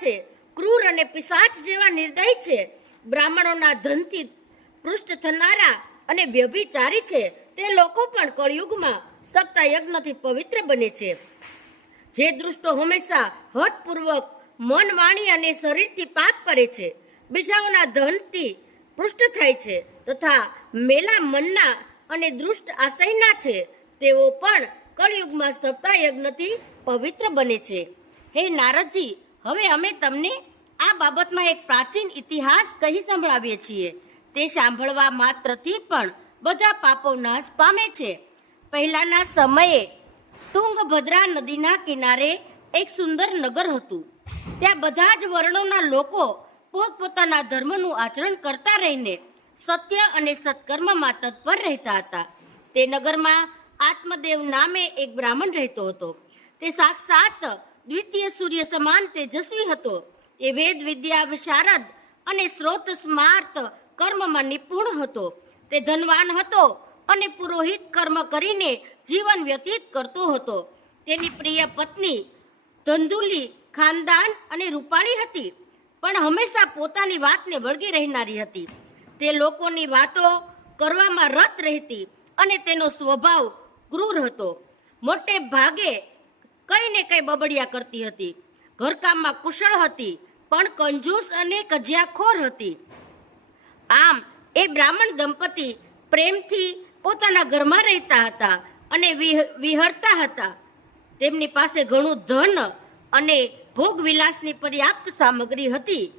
છે, ક્રૂર અને પિશાચ જેવા નિર્દય છે. બ્રાહ્મણોના ધનથી પૃષ્ઠ થનારા અને વ્યભિચારી છે. તે લોકો પણ કળયુગમાં સપ્તાહ યજ્ઞથી પવિત્ર બને છે. જે દુષ્ટો હંમેશા હઠપૂર્વક મન, વાણી અને શરીરથી પાપ કરે છે, બીજાઓના ધનથી પૃષ્ઠ થાય છે તથા મેલા મનના અને દુષ્ટ આશયના છે, તેઓ પણ કળયુગમાં સપ્તાહ યજ્ઞથી પવિત્ર બને છે. હે નારદજી, હવે અમે તમને આ બાબતમાં એક પ્રાચીન ઇતિહાસ કહી સંભળાવીએ છીએ. તે સાંભળવા માત્રથી પણ બધા પાપો નાશ પામે છે. પહેલાના સમયે તુંગભદ્રા નદીના કિનારે એક સુંદર નગર હતું. ત્યાં બધા જ વર્ણોના લોકો પોતપોતાના ધર્મનું આચરણ કરતા રહીને સત્ય અને સત્કર્મમાં તત્પર રહેતા હતા. તે નગરમાં આત્મદેવ નામે એક બ્રાહ્મણ રહેતો હતો. તે સાક્ષાત દ્વિતીય સૂર્ય સમાન તેજસ્વી હતો. તે વેદ વિદ્યા વિશારદ અને સ્રોત સ્માર્ત કર્મમાં નિપુણ હતો. તે ધનવાન હતો અને પુરોહિત કર્મ કરીને જીવન વ્યતીત કરતો હતો. તેની પ્રિય પત્ની ધંધુલી, ખાનદાન અને રૂપાળી હતી, પણ હંમેશા પોતાની વાતને વળગી રહેનારી હતી. તે લોકોની વાતો કરવામાં રત રહેતી અને તેનો સ્વભાવ ક્રૂર હતો. મોટે ભાગે કંઈ ને કંઈ બબડિયા કરતી હતી. ઘરકામમાં કુશળ હતી, પણ કંજૂસ અને કજિયાખોર હતી. આમ એ બ્રાહ્મણ દંપતી પ્રેમથી પોતાના ઘરમાં રહેતા હતા અને વિહરતા હતા. તેમની પાસે ઘણું ધન અને ભોગવિલાસની પર્યાપ્ત સામગ્રી હતી.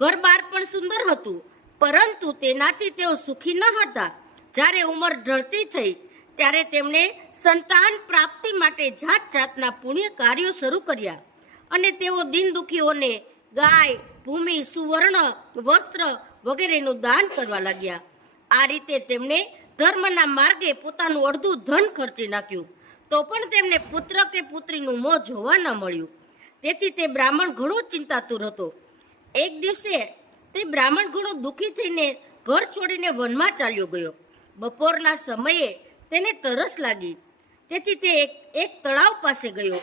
ઘરબાર પણ સુંદર હતું, પરંતુ તેનાથી તેઓ સુખી ન હતા. જ્યારે ઉંમર ઢળતી થઈ ત્યારે તેમણે સંતાન પ્રાપ્તિ માટે જાત જાતના પુણ્ય કાર્યો શરૂ કર્યા અને તેઓ દીન દુખીઓને ગાય, ભૂમિ, સુવર્ણ, વસ્ત્ર વગેરેનું દાન કરવા લાગ્યા. આ રીતે તેમણે ધર્મના માર્ગે પોતાનું અડધું ધન ખર્ચી નાખ્યું, તો પણ તેમને પુત્ર કે પુત્રીનું મોં જોવા ન મળ્યું. તેથી તે બ્રાહ્મણ ઘણો ચિંતાતુર હતો. એક દિવસે તે બ્રાહ્મણ ઘણો દુઃખી થઈને ઘર છોડીને વનમાં ચાલ્યો ગયો. બપોરના સમયે તેને તરસ લાગી, તેથી તે એક તળાવ પાસે ગયો.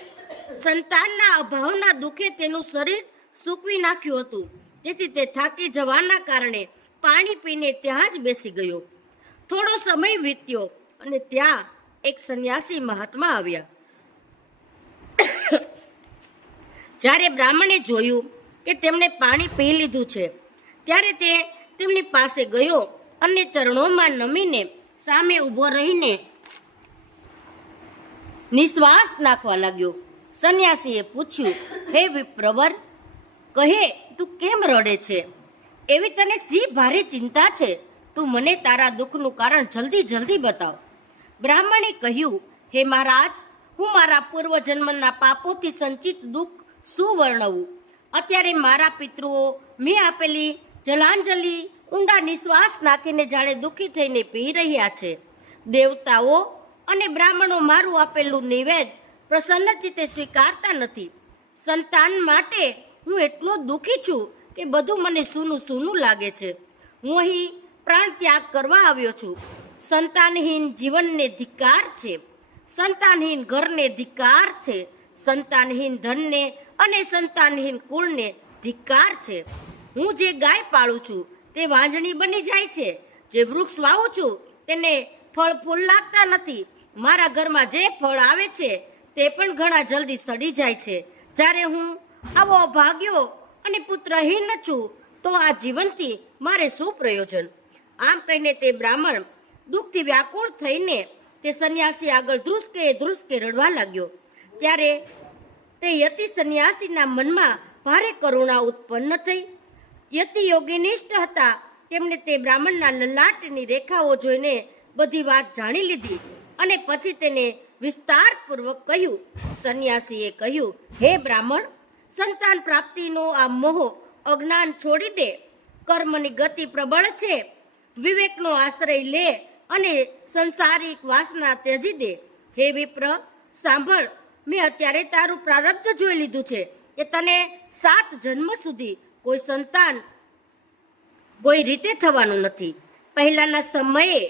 સંતાનના અભાવના દુઃખે તેનું શરીર સૂકવી નાખ્યું હતું, તેથી તે થાકી જવાના કારણે પાણી પીને ત્યાં જ બેસી ગયો. થોડો સમય વીત્યો અને ત્યાં એક સંન્યાસી મહાત્મા આવ્યા. જ્યારે બ્રાહ્મણે જોયું કે તેમણે પાણી પી લીધું છે, ત્યારે તે તેમની પાસે ગયો અને ચરણોમાં નમીને સામે ઊભો રહીને નિશ્વાસ નાખવા લાગ્યો. સંન્યાસીએ પૂછ્યું, હે વિપ્રવર, કહે તું કેમ રડે છે? એવી તને સી ભારે ચિંતા છે? તું મને તારા દુઃખનું કારણ જલ્દી જલ્દી બતાવ. બ્રાહ્મણે કહ્યું, હે મહારાજ, હું મારા પૂર્વજન્મના પાપોથી સંચિત દુઃખ શું વર્ણવું? અત્યારે મારા પિતૃઓ મેં આપેલી જલાંજલિ ઊંડા નિશ્વાસ નાખીને જાણે દુઃખી થઈને પી રહ્યા છે. દેવતાઓ અને બ્રાહ્મણો મારું આપેલું નિવેદ પ્રસન્ન ચિત્તે સ્વીકારતા નથી. સંતાન માટે હું એટલો દુઃખી છું કે બધું મને સૂનું સૂનું લાગે છે. હું અહીં પ્રાણ ત્યાગ કરવા આવ્યો છું. સંતાનહીન જીવનને ધિક્કાર છે. સંતાનહીન ઘરને ધિક્કાર છે. સંતાનહીન ધનને અને સંતાનહીન કુળને ધિક્કાર છે. હું જે ગાય પાળું છું તે વાંજણી બની જાય છે. જે વૃક્ષ વાવું છું તેને ફળ ફૂલ લાગતા નથી. મારા ઘરમાં જે ફળ આવે છે તે પણ ઘણા જલ્દી સડી જાય છે. જ્યારે હું આવો ભાગ્યો અને પુત્રહીન છું તો આ જીવનથી મારે શું પ્રયોજન? આમ કહીને તે બ્રાહ્મણ દુઃખથી વ્યાકુળ થઈને તે સંન્યાસી આગળ ધ્રુસકે રડવા લાગ્યો. ત્યારે તે યતિ સંન્યાસીના મનમાં ભારે કરુણા ઉત્પન્ન થઈ. યતિ યોગીનિષ્ઠ હતા. તેમણે તે બ્રાહ્મણના લલાટની રેખાઓ જોઈને બધી વાત જાણી લીધી અને પછી તેને વિસ્તારપૂર્વક કહ્યું. સંન્યાસીએ કહ્યું, હે બ્રાહ્મણ, સંતાન પ્રાપ્તિનો આ મોહ અજ્ઞાન છોડી દે. કર્મની ગતિ પ્રબળ છે. વિવેકનો આશ્રય લે અને સંસારિક વાસના ત્યજી દે. હે વિપ્ર, સાંભળ, મેં અત્યારે તારું પ્રારબ્ધ જોઈ લીધું છે કે તને 7 જન્મ સુધી કોઈ સંતાન કોઈ રીતે થવાનું નથી. પહેલાના સમયે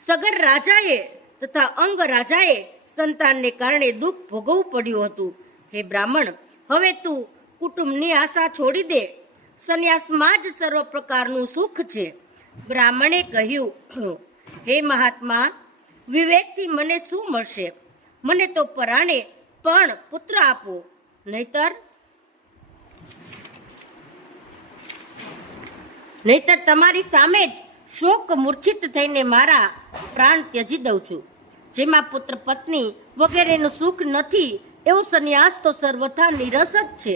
સગર રાજાએ તથા અંગ રાજાએ સંતાનને કારણે દુઃખ ભોગવવું પડ્યું હતું. હે બ્રાહ્મણ, હવે તું કુટુંબની આશા છોડી દે. સંન્યાસમાં જ સર્વ પ્રકારનું સુખ છે. બ્રાહ્મણે કહ્યું, હે મહાત્મા, વિવેકથી મને શું મળશે? મને તો પરાણે પણ પુત્ર આપો, નહીતર તમારી સામે જ શોક મૂર્છિત થઈને મારા પ્રાણ ત્યજી દઉં છું. જેમાં પુત્ર પત્ની વગેરેનું સુખ નથી એવો સંન્યાસ તો સર્વથા નિરસ જ છે.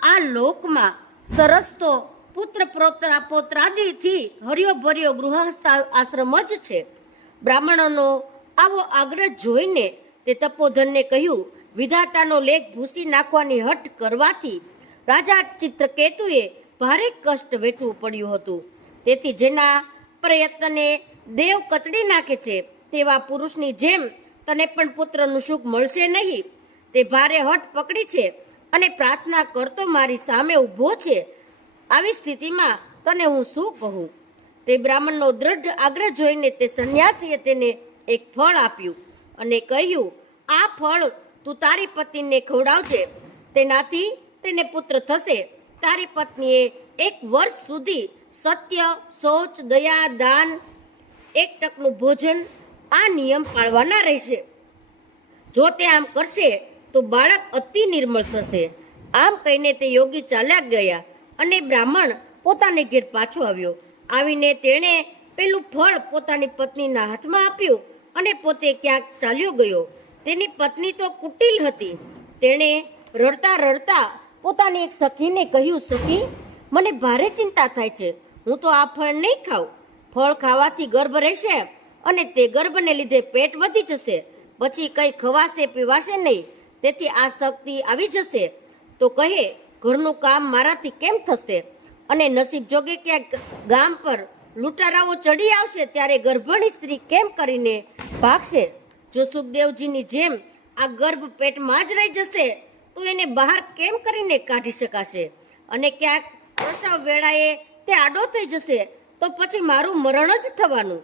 આ લોકમાં સરસ તો પુત્ર પૌત્રાદિથી હર્યો ભર્યો ગૃહસ્થ આશ્રમ જ છે. બ્રાહ્મણોનો આવો આગ્રહ જોઈને તે તપોધનને કહ્યું, વિધાતાનો લેખ ભૂસી નાખવાની હઠ કરવાથી રાજા ચિત્રકેતુએ ભારે કષ્ટ વેઠવું પડ્યું હતું. તેથી જેના પ્રયત્નને દેવ કચડી નાખે છે તેવા પુરુષની જેમ તને પણ પુત્રનું સુખ મળશે નહીં. તે ભારે હઠ પકડી છે અને પ્રાર્થના કરતો મારી સામે ઊભો છે. આવી સ્થિતિમાં તને હું શું કહું? તે બ્રાહ્મણનો દ્રઢ આગ્રહ જોઈને તે સંન્યાસીએ તેને એક ફળ આપ્યું અને કહ્યું, આ ફળ તું તારી પત્નીને ખવડાવજે. તેનાથી તેને પુત્ર થશે. તારી પત્નીએ 1 વર્ષ સુધી સત્ય, શૌચ, દયા, દાન, 1 ટકનું ભોજન આ નિયમ પાળવાના રહેશે. જો તે આમ કરશે તો બાળક અતિ નિર્મળ થશે. આમ કહીને તે યોગી ચાલ્યા ગયા અને બ્રાહ્મણ પોતાને ઘેર પાછો આવ્યો. આવીને તેણે પેલું ફળ પોતાની પત્નીના હાથમાં આપ્યું અને પોતે ક્યાંક ચાલ્યો ગયો. તેની પત્ની તો કુટિલ હતી. તેણે રડતા રડતા પોતાની એક સખીને કહ્યું, સખી, મને ભારે ચિંતા થાય છે. હું તો આ ફળ નહીં ખાઉં. ફળ ખાવાથી ગર્ભ રહેશે અને તે ગર્ભને લીધે પેટ વધી જશે. પછી કંઈ ખવાશે પીવાશે નહીં. તેથી આ શક્તિ આવી જશે તો કહે, ઘરનું કામ મારાથી કેમ થશે? અને નસીબ જોગે ક્યાંક ગામ પર લૂંટારાઓ ચડી આવશે ત્યારે ગર્ભણી સ્ત્રી કેમ કરીને ભાગશે? જો સુખદેવજીની જેમ આ ગર્ભ પેટમાં જ રહી જશે તો એને બહાર કેમ કરીને કાઢી શકાશે? અને ક્યાંક પ્રસવ વેળાએ તે આડો થઈ જશે તો પછી મારું મરણ જ થવાનું.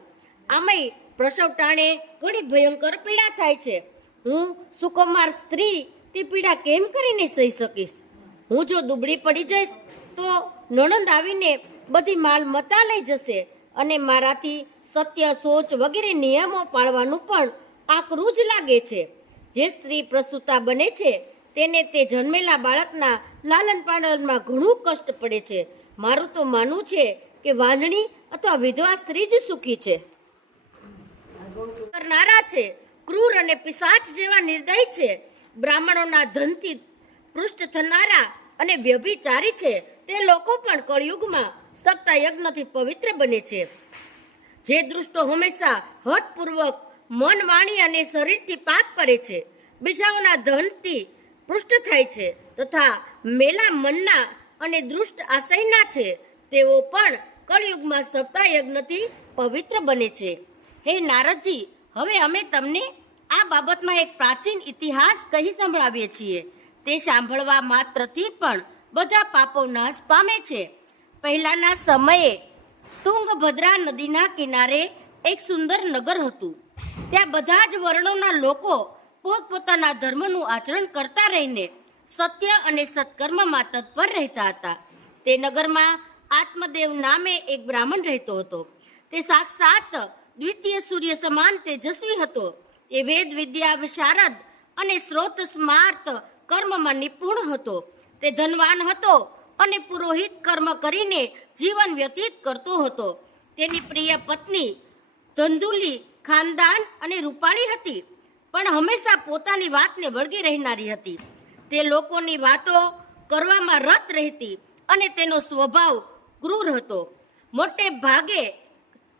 આમાંય પ્રસવ ટાણે ઘણી ભયંકર પીડા થાય છે. હું સુકુમાર સ્ત્રી તે પીડા કેમ કરીને સહી શકીશ? હું જો દુબળી પડી જઈશ તો નણંદ આવીને બધી માલ મતા લઈ જશે અને મારાથી સત્ય, શૌચ વગેરે નિયમો પાળવાનું પણ આકરું જ લાગે છે. જે સ્ત્રી પ્રસૂતા બને છે તેને તે જન્મેલા બાળકના લાલન પાલનમાં ઘણું કષ્ટ પડે છે. મારું તો માનવું છે કે વાંજણી અથવા વિધવા સ્ત્રી જ સુખી છે. કરનારા છે, ક્રૂર અને પિશાચ જેવા નિર્દય છે. બ્રાહ્મણોના ધનથી પૃષ્ઠ થનારા અને વ્યભિચારી છે. તે લોકો પણ કળયુગમાં સપ્તા યજ્ઞથી પવિત્ર બને છે. જે દૃષ્ટો હંમેશા હઠપૂર્વક મન, વાણી અને શરીરથી પાપ કરે છે, બીજાઓના ધનથી પૃષ્ઠ થાય છે તથા મેલા મનના અને દુષ્ટ આશયના છે, તેઓ પણ કળયુગમાં સપ્તા યજ્ઞથી પવિત્ર બને છે. હે નારદજી, હવે અમે તમને આ બાબતમાં એક પ્રાચીન ઇતિહાસ કહી સંભળાવીએ છીએ. તે સાંભળવા માત્રથી પણ બધા પાપો નાશ પામે છે. પહેલાના સમયે તુંગભદ્રા નદીના કિનારે એક સુંદર નગર હતું. ત્યાં બધા જ વર્ણોના લોકો પોતપોતાના ધર્મનું આચરણ કરતા રહીને સત્ય અને સત્કર્મમાં તત્પર રહેતા હતા. તે નગરમાં આત્મદેવ નામે એક બ્રાહ્મણ રહેતો હતો. તે સાક્ષાત દ્વિતીય સૂર્ય સમાન તેજસ્વી હતો. એ વેદ વિદ્યા વિશારદ અને સ્રોત સ્માર્ત કર્મમાં નિપુણ હતો. તે ધનવાન હતો અને પુરોહિત કર્મ કરીને જીવન વ્યતીત કરતો હતો. તેની પ્રિય પત્ની ધંધુલી, ખાનદાન અને રૂપાળી હતી, પણ હંમેશા પોતાની વાતને વળગી રહેનારી હતી. તે લોકોની વાતો કરવામાં રત રહેતી અને તેનો સ્વભાવ ક્રૂર હતો. મોટે ભાગે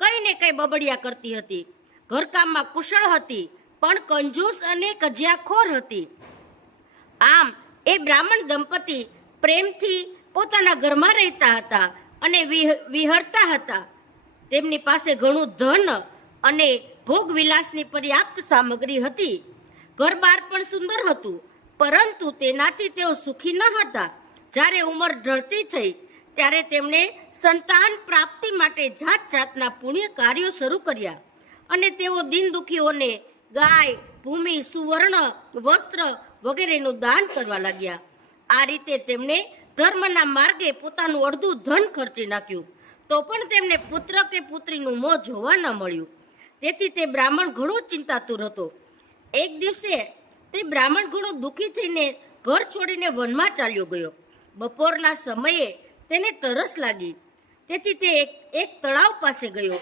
કંઈ ને કંઈ બબડિયા કરતી હતી. ઘરકામમાં કુશળ હતી પણ કંજૂસ અને કજિયાખોર હતી. આમ એ બ્રાહ્મણ દંપતી પ્રેમથી પોતાના ઘરમાં રહેતા હતા અને વિહરતા હતા. તેમની પાસે ઘણું ધન અને ભોગવિલાસની પર્યાપ્ત સામગ્રી હતી. ઘર-બાર પણ સુંદર હતું, પરંતુ તેનાથી તેઓ સુખી ન હતા. જ્યારે ઉંમર ઢળતી થઈ ત્યારે તેમણે સંતાન પ્રાપ્તિ માટે જાત જાતના પુણ્ય કાર્યો શરૂ કર્યા અને તેઓ દીન દુખીઓને ગાય, ભૂમિ, સુવર્ણ, વસ્ત્ર વગેરેનું દાન કરવા લાગ્યા. આ રીતે તેમણે ધર્મના માર્ગે પોતાનું અડધું ધન ખર્ચી નાખ્યું, તો પણ તેમને પુત્ર કે પુત્રીનું મોં જોવા ન મળ્યું. તેથી તે બ્રાહ્મણ ઘણો ચિંતાતુર હતો. એક દિવસે તે બ્રાહ્મણ ઘણો દુઃખી થઈને ઘર છોડીને વનમાં ચાલ્યો ગયો. બપોરના સમયે તેને તરસ લાગી, તેથી તે એક તળાવ પાસે ગયો.